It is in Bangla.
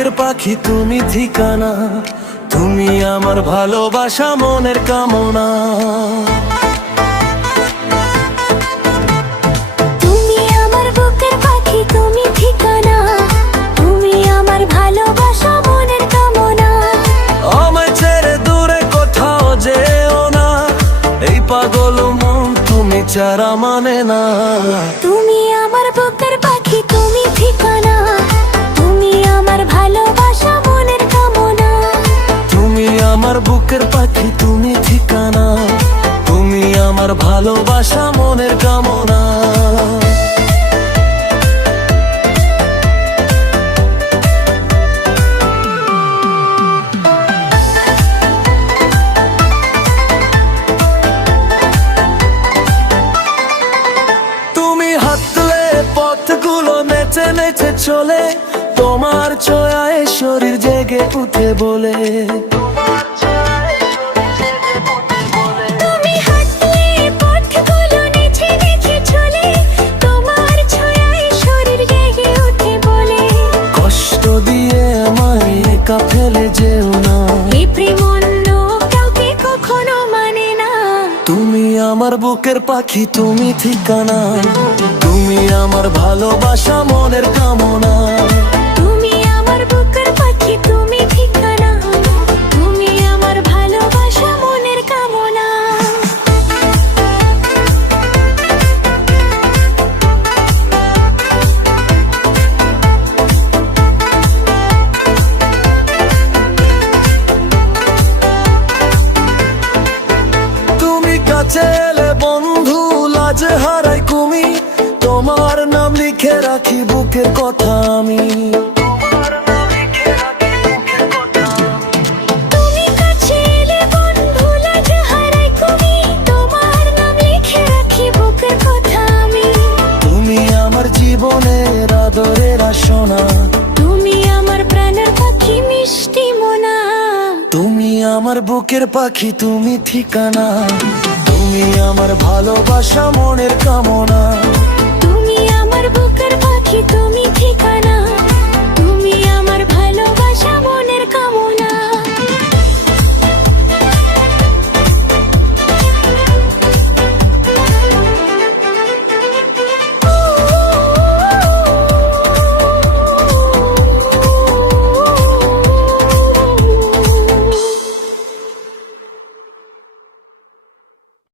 বুকের পাখি তুমি ঠিকানা, তুমি আমার ভালোবাসা মনের কামনা। তুমি আমার বুকের পাখি তুমি ঠিকানা, তুমি আমার ভালোবাসা মনের কামনা। আমায় ছেড়ে দূরে কোথাও যেও না, এই পাগল মন তুমি ছাড়া মানে না। তুমি আমার বুকের পাখি তুমি ঠিকানা, তুমি আমার ভালোবাসা মনের কামনা। তুমি আমার বুকের পাখি তুমি ঠিকানা, তুমি আমার ভালোবাসা মনের কামনা। তুমি হাঁটলে পথগুলো নেচে নেচে চলে, তোমার ছোঁয়ায় শরীর জেগে উঠে বলে। তুমি হাঁটলে পথগুলো নেচে নেচে চলে, তোমার ছোঁয়ায় শরীর জেগে ওঠে বলে। কষ্ট দিয়ে আমায় একা ফেলে যেও না, এই প্রেম অন্য কাউকে কখনো মানে না। তুমি আমার বুকের পাখি তুমি ঠিকানা, তুমি আমার ভালোবাসা মনের কামনা। তুমি আমার বুকের পাখি তুমি ঠিকানা, তুমি আমার ভালোবাসা মনের কামনা। তুমি কাছে এলে বন্ধু লাজে হারাই কুমি, তোমার নাম লিখে রাখি বুকের কথা আমি। তুমি কাছে এলে বন্ধু লাজ হারাই কবি, তোমার নাম লিখে রাখি বুকের কথা আমি। তুমি আমার জীবনের আদরের সোনা, তুমি আমার প্রাণের পাখি মিষ্টি মোনা। তুমি আমার বুকের পাখি তুমি ঠিকানা, তুমি আমার ভালোবাসা মনের কামনা। তুমি আমার বুকের পাখি তুমি ঠিকানা।